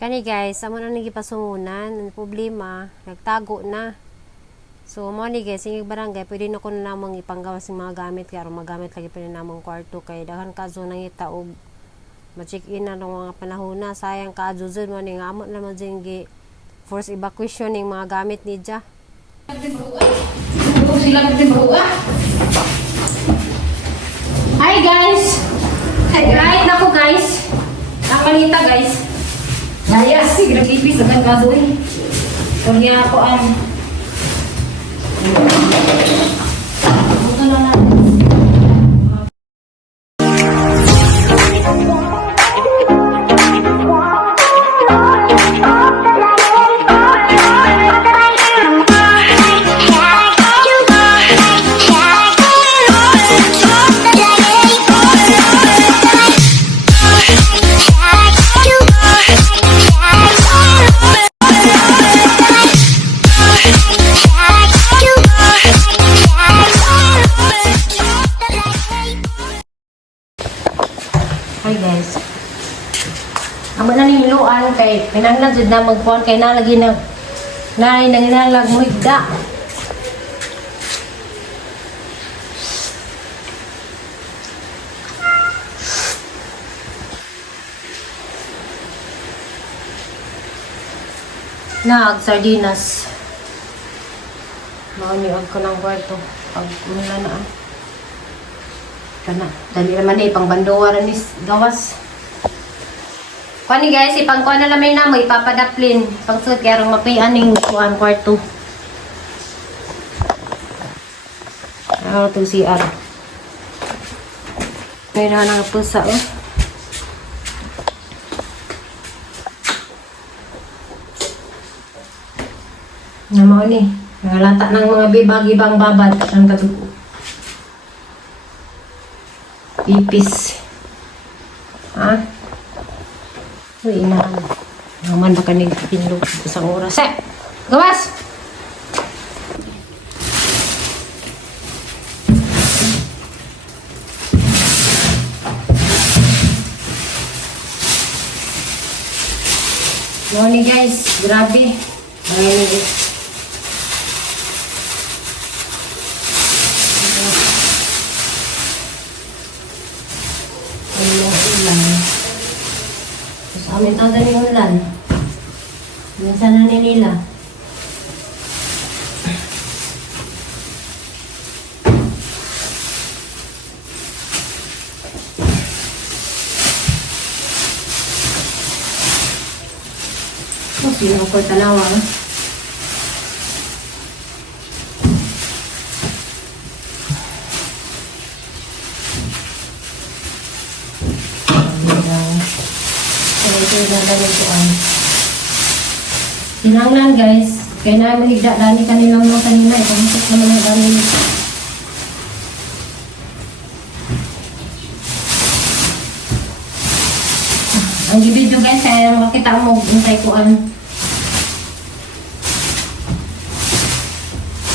Kani guys, amo na nagipasungunan, ang problema, nagtago na. So mo ni guys, yung barangay pwede na ko na namang ipanggawas ng mga gamit kaya magamit lagi pa namang kwarto kay daghan kadto nang itaog. Ma-check in na ng mga panahon na sayang kadto jud mo ni amo na man gi force evacuation ng mga gamit ni Dia. Hi guys. Hi guys, nako guys. Nakalita guys. Naya si grabibis dengan kadoy. Kunya ako an. Bukan na. Hi guys. Amo na ning luan kay pinanglan jud na magkuan kay nalagi na nanginanglag mo igda. Nag sardinas. Mao ni og kanang kwarto pag muna na. Kana dali naman ni pang bandowa ni gawas. Kani guys, ipangkuan na lamay na mo ipapadaplin pangsud kay arong mapian ning kuan kwarto. To CR. Mayroon nang pusa oh. Namo ni, nangalata ng mga bibag-ibang babad ang katuko. Pipis. Ha? Uy, inahan. Naman baka nagpindog isang oras. Gawas! Morning guys. Grabe. Ayan. Amin tayo din yung ulan. Minsan na nila. Sino ko tanawa. Tinanglan guys, kaya na mahigda dani kanilang mga kanina, ipamisok naman ang dami. Ang video guys, kaya makita mo untay kuan.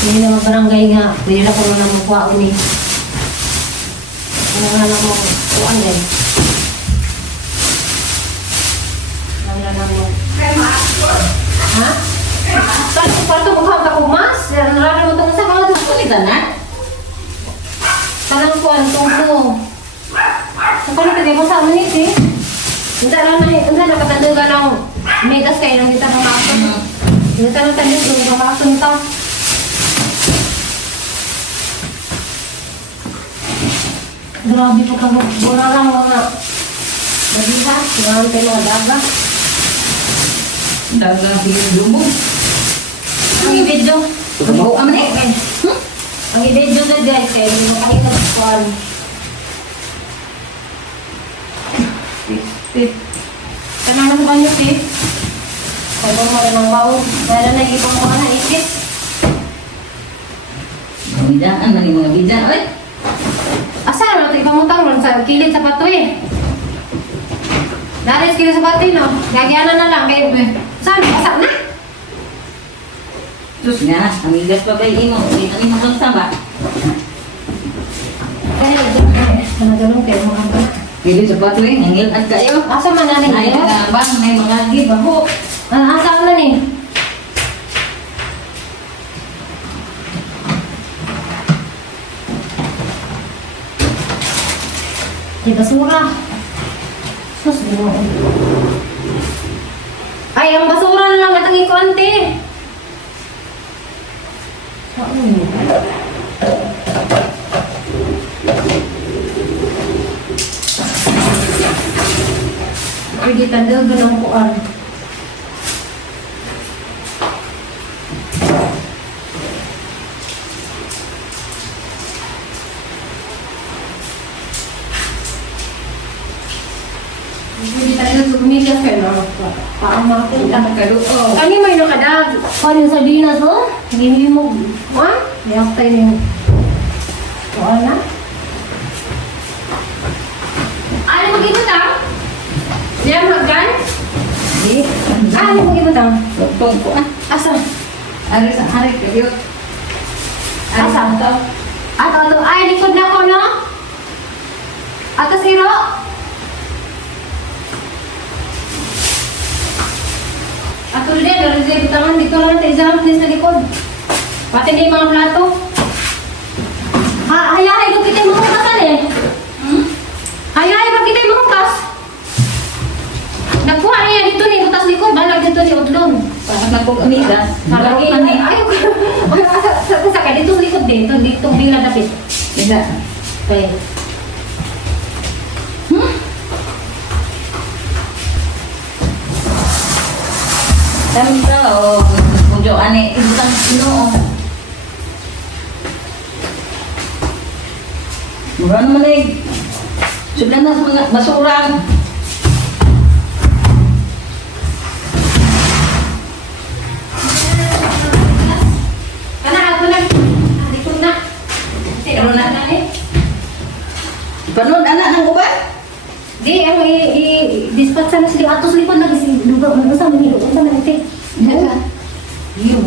Hindi naman barangay nga, pwede na ko na magkuha ni. Ano nga na mo kuan guys. Ha? Kwarto mo ka kapumas? Narami mo itong sa mga kulitan na? Talang ko ang tungko. Saan na pwede mo sa amin eh? Hindi na nakatandugan ng megas kayo nang kita pangakon. Hindi ka nang tandis kung pangakon ka. Grabe po ka burarang mga nagihas. Ngayon kayo mga daga. Daga tingin lumog. Ang i-video. Ang Ang i-video na guys, kaya hindi mo kahit na kuhan. Kanang naman kanyo, Tip. Kaya mo rin ang baon. Dahil na ibang mga na isis. Mga bidaan, mga bidaan. Ay! Asa na ito ibang utang ron sa kilid sa pato eh. Dari kilid sa pato eh, no? Gagyanan na lang. Kaya, saan? Asa na? Sus nga, amigas pa ba yung imo? Wait, ano yung magsaba? Kaya, ganun kayo mga Pili sa patwing, ngil at kayo. Asa man namin Ay, ayo? bang, may mga gibaho. Asa man ni? Di basura. Sus, Ginoo. Ay, ang basura na lang at ang ikonti. Pwede tanda ganang kuan. Pwede tanda sumili kayo na. Paano makapunta ka doon? Ano may nakadag? Paano yung sardinas ho? Hindi mo. Ha? Diyak tayo yung. Kuan na? Ano mag-ibot ah? Diyan hagdan? Di. Ano mag-ibot ah? Luktong ko ah. Asa? Ari sa hari kayo. Asa? Ato. Ay, likod na ko no? Ato siro? Ato din, dari sa tangan dito lang natin exam din sa likod. Pati na yung mga plato. Hayahay ko kita yung mga hukasan eh. Hayahay ko kita yung mga hukas. Nagkuha na yan dito ni hukas likod. Balag dito ni Udlon. Parang nagpong amigas. Nalagi na eh. Ayaw ko. Sa ka dito likod din. Dito bila dapit. Isa. Okay. Tanto, pujo ane ibutang sino. Mura naman eh. Sudah na sa mga basura. Kana ako na. Likod na. Ano na? eh. Panood anak ng uban? Di, ang i-dispatch sa sila atos likod na kasi duga man usa man hilo usa man ite. Iyo.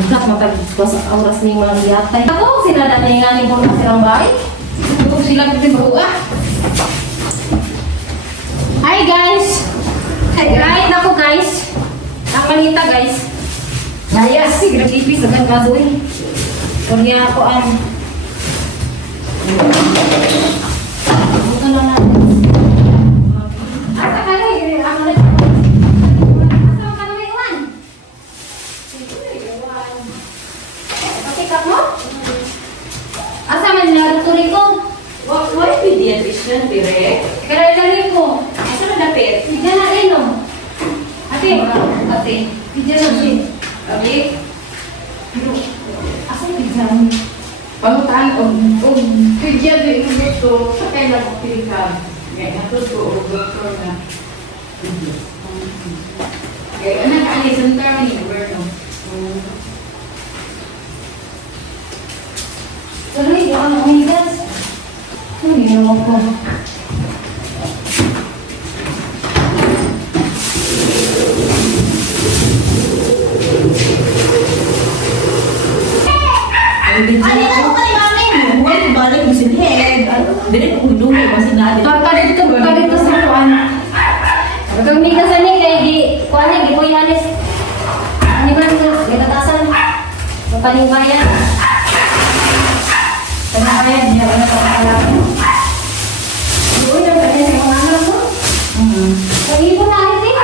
Ugat matag ko sa oras ni mga yatay. Ako sila dati nga ni ko silang bay. Ito sila kita bawa. Hi guys. Hi guys, ako guys. Ang manita guys. Naya si grafipis agad kasoy. Kunya ako ang buto na na. Asa ka ni ang asa ka na iwan. Pick up mo? Asa man na turi ko? Why pediatrician dire? Kaya ilari ko. Asa na dapit? Ija na ino. Ate, Ate. ija na siya. Abi. Asa yung exam? Pangutaan o pigyan din yung gusto sa kailan ko pilihan. Ngayon, natuto o doktor na. Kaya anak ka ni Santa ni Goberno. Tuloy, yung ano, umigas. Ano yun ako? Ano ako kay mami? Well, balik mo sin head. Dili ko hulungi kasi na Kadito sa kuan. Pagka umigas ani kay di kuan ni gipoy anis. Ani man nga, gitatasan. Mapaningbayan. Paningbayan niya wala pa kalaban. Doon ang kanya sa mga anak ko. Kung ibo na alis eh.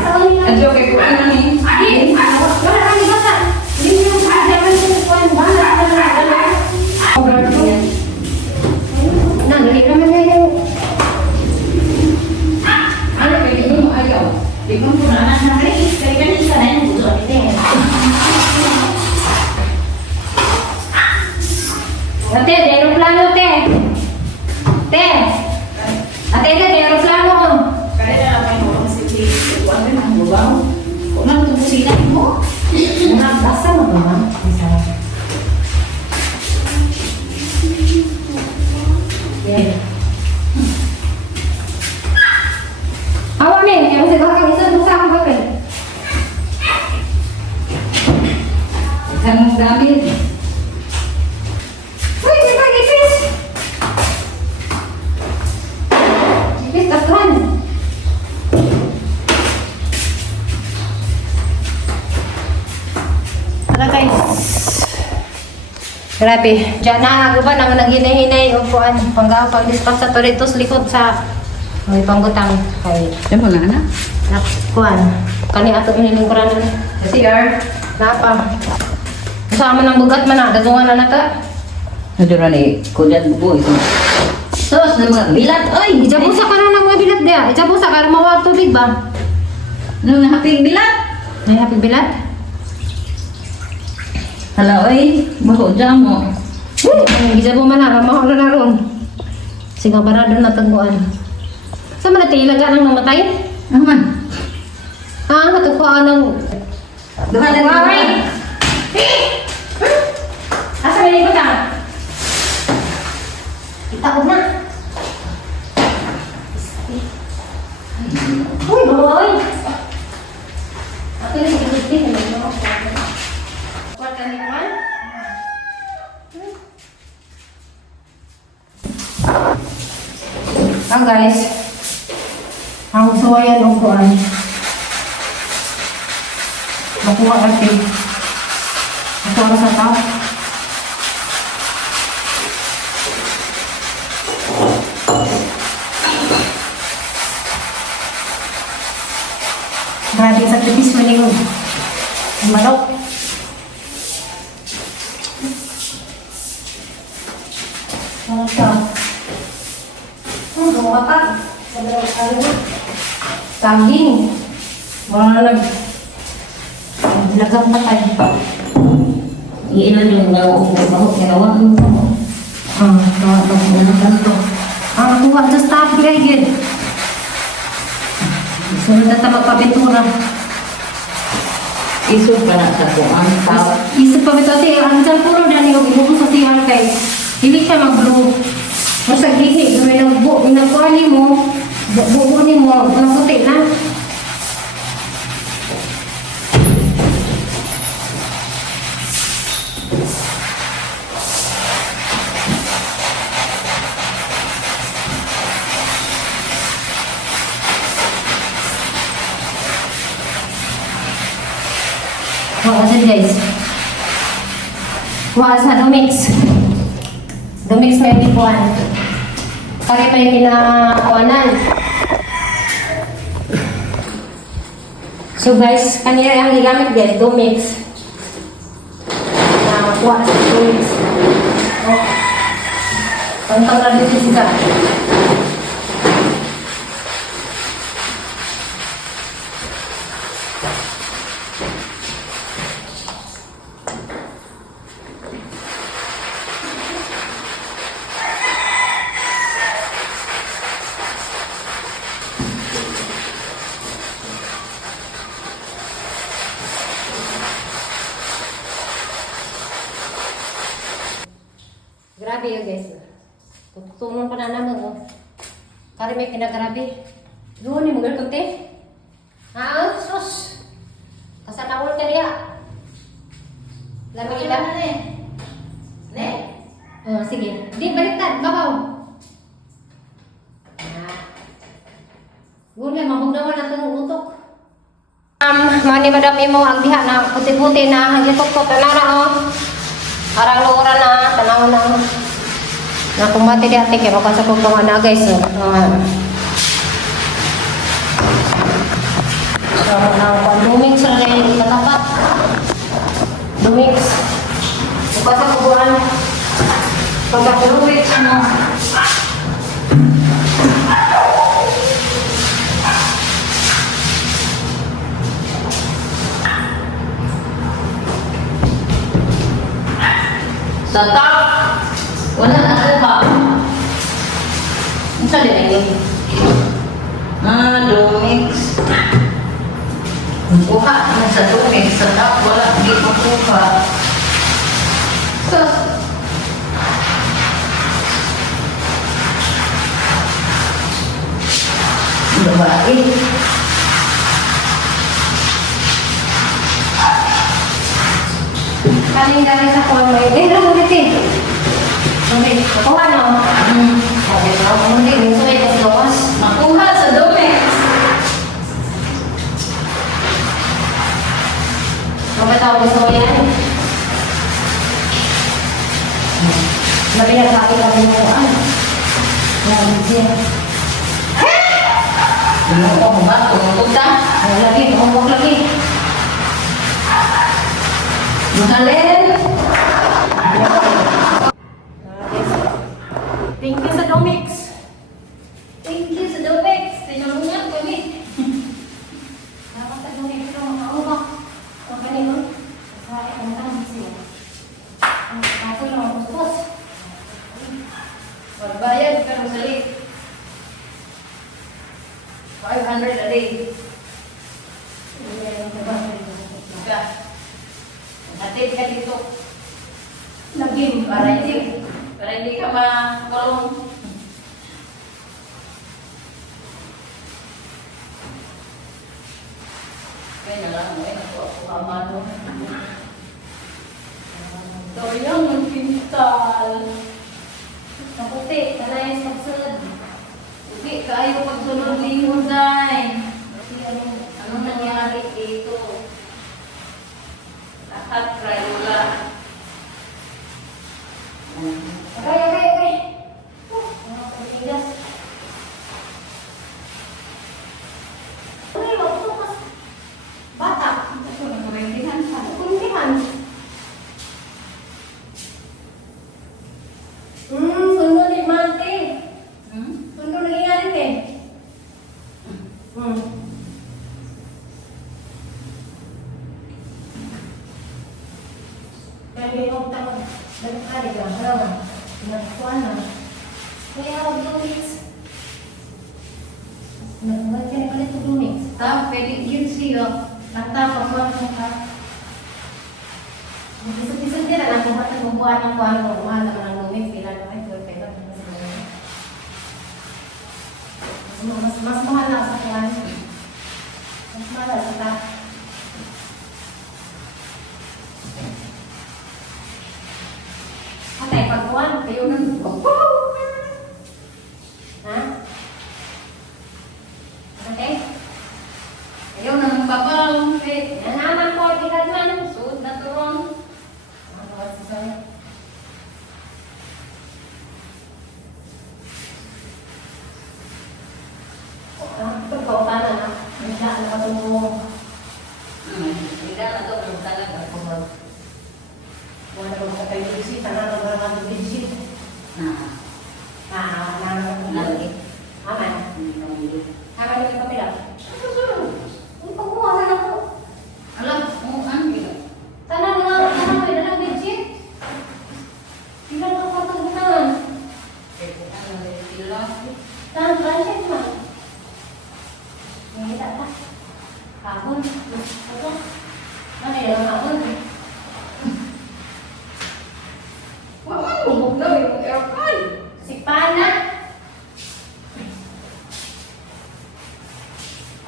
Sa kanila. Adyo kay ko ano ni? Di, wala kami basa. Hindi mo yung pagkakas yung kuwan. Bala, bala. Nandali naman na yung... Ano kay mo ayaw? Tingnan mo na na rin. Kaya kanisa na yung gusto ni Ate, di aeroplano, te. Te. Ate, te, di aeroplano. Kaya na naman yung mga sige. Ano yung mga bubaw? Kung ano itong sila mo? Basa mo ba, ma'am? Yeah. Awa, men. Kaya masih bakal isa doon sa akong bakal. Kanang gamit. Uy, di ba, ipis? Grabe. Diyan na, ba naman naghinay-hinay o kuan pang-dispatch sa dito sa likod sa may panggutang kay Ano na, anak? kuan. Kani ato iniling kuranan. CR. Napa. Kasama ng bugat man na, dagungan na nata. Nadura ni kulit po ito. Sos na mga bilat, oy! Ijabusa ka na ng mga bilat dia. Ijabusa ka mawag tubig ba? Nung nahapig bilat. May hapig bilat. Hala, oy! Baho dyan mo. Ijabo man na, mahal na ron. Siga barado na taguan. Sa man natin ilaga nang namatay? Ano man? Ah, natukuhaan ng... Duha lang yung Waway! Asa may likod ka? Itaog na. Uy, boy! Ako yung sigilid din. Kuwan ka ni Kuwan? Ah, guys. Ang suwayan o Kuwan. Makuha natin. Makuha sa tao. Grabe sa tipis mo yung manok. Ano siya? Gumapak. Saging. Mga lagang patay. Iilan yung baho kinawa. Ganito. Kuha sa staff grade. Sunod na tayo magpapintura. Isog pa na sa kuwan. Isip pa ito siya, ang dyan puro na niyo, ibubo sa CR kay, hindi siya mag-blue. Basta gihi, gawin nagkuhali mo, bubunin mo, naputi na. Wala sa guys. Wala sa Domix. Domix may ipuan. Kaya pa yung kinakawanan. So guys, kanina ang gigamit guys, Domix. Kuha sa Domix. Ang pang-radyotis ka. Grabe yun guys. Tututunan pa na naman oh. Kari may kinagrabe. Doon ni mga kunti. Sus! Kasanawal ka niya. Lamig lang. Ne? Oh, sige. Di, baliktad. Babaw. Doon nga, mamugnawan natin ang utok. Mani madami mo ang diha na puti-puti na hangitoktok na na oh. Parang luura na, tanaw na. Na kumbati di ate kaya makasapog mga na guys. So, dumix na rin katapat. Dumix. Pagkasapuguan. Pagkakulumix mo. Sa top, wala na kuha. Ang sali na yun. Domix. Kuha na sa Domix. Sa top, wala. Hindi mo kuha. Sus. Babae. Kaling-kaling sa kuwan mo. Eh, lang ulit eh. Ulit. Kuha no? Sabi ko, hindi. Minsan ay kasgawas. Makuha sa Domix. Mabataw gusto ko yan. Sabi niya sa akin lang yung ano. Yan, siya. Ano ko ba? Tumutok ka? Lagi, tumutok lagi. Mahalin. Thank you sa Domix. Thank you sa Domex. Tinulungan kami. Dapat sa Domix ito makaubak. Kung kanino, sa ang tanong siya. Ang ako lang ang kustos. Magbayad ka ng salit. 500 a day. Ka. Hatid ka dito. Lagim. Para hindi ka makulong. Kaya na lang, ako amado. So, yung mag-pintal. Kaputi, kanayas pagsunod. Hindi, kaayo pagsunod ni Hunday. Ano nangyari dito? Lahat Crayola. Okay. Mga pagtigas. Ano yung magsukas? Bata. Ito, nakarindihan pa. Kundihan. Sundo ni Mante. Sundo na ingarin eh. Kaya yung tamang nagkakalig lang. Halaman. Nagkuhan na. Kaya ako Domix. Nagkuhan ka na pala ito Domix. Tapos pwede yun siya. Nagtapos mo ang ka. Bisag-bisag din na kung ba't magbuhan ng kuhan mo. Mahal naman ang Domix. Kailan naman ito. Mas mahal na sa kuhan. Mas mahal sa ta. Patay pagkuhan. Kayo nang ha? Okay? Ayaw na ng babaw. Yan naman po. Tingnan man. Suot na turon. Ano ba si Sonia? Pagkautan na. Bigla na katulong. Hindi na ito yung talaga. Wala ko sa kayo visit. Ano na ba ang visit? Lagi. Aman. Hindi. Aman yung kapila. Ang pagkuha na ako. Alam, ano yun? Tanan na lang visit. Tingnan ko patugunan. Ano din sila? Tanan transit man. Hindi ta. Kahon. Ito. Ano yung kahon? Bubog daw yung aircon. Sikpana.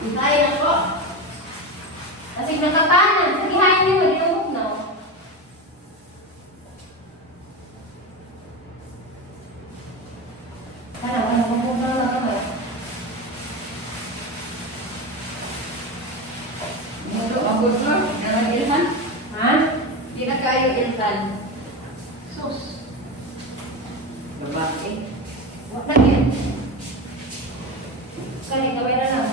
Hintay na po. Kasi nakapana. Sabihain niyo, hindi umok na. Wala bubog na lang naman. Mundo, abot na. Nalagilhan? Ha? Hindi na kayo ilkan. Sus. Babae. Huwag na yan. Kaya gawin na lang.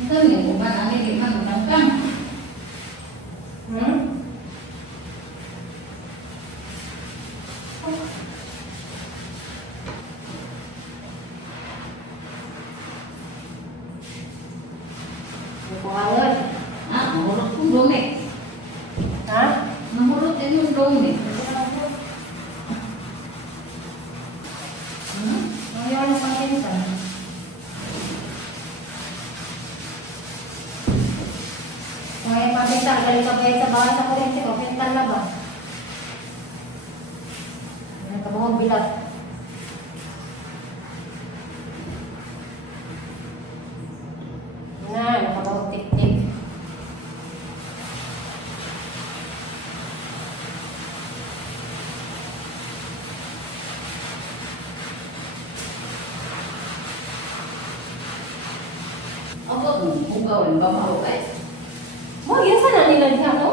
Ang dami ko ba na hindi man magangkang? Hmm? Bukuhangan. Mahulot kong dumi. Ha? Mahulot din yung dumi. Ngayon sa pinsan. Ngayon mabintan, galing ka ba sa bahay sa kuryente ko, pintan na ba? Nagkabuhang bilat. Na, nakabuhang tik-tik. Ako, hugaw rin ba mahukay? Mo yun sana nila diha no?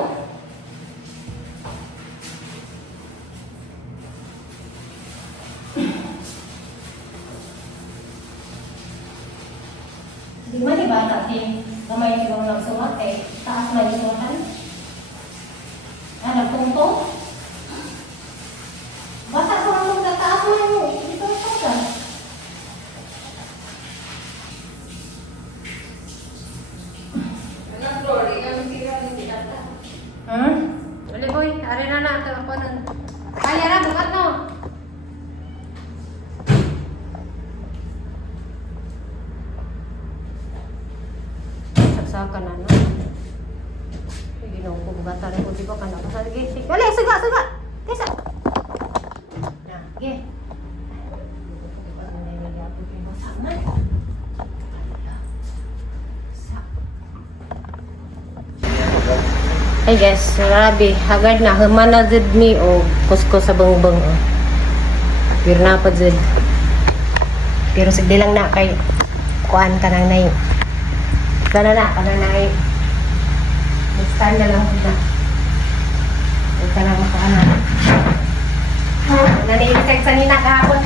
Di man di bata din gamay yung mga nagsumat eh. Taas na yung sumatan. Nagtungtong. Basta ko lang taas na yung ito ka. Uli boy, ari na na ito ako nun. Kaya na, bukat no. Saksakan na no. Ginong ko bukat rin ko di ba kana ko sa gate. Uli, suga, suga. Kesa. Nah, ge. Hey guys, grabe, hagad na, human na dud mi o kusko sa bangbang o. Pero na pa dud. Pero sigdi lang na kay kuan ka nang nay. Kana na, nay. Next time na lang na. Huwag ka na makaana. Naniilisag sa nina kahapon.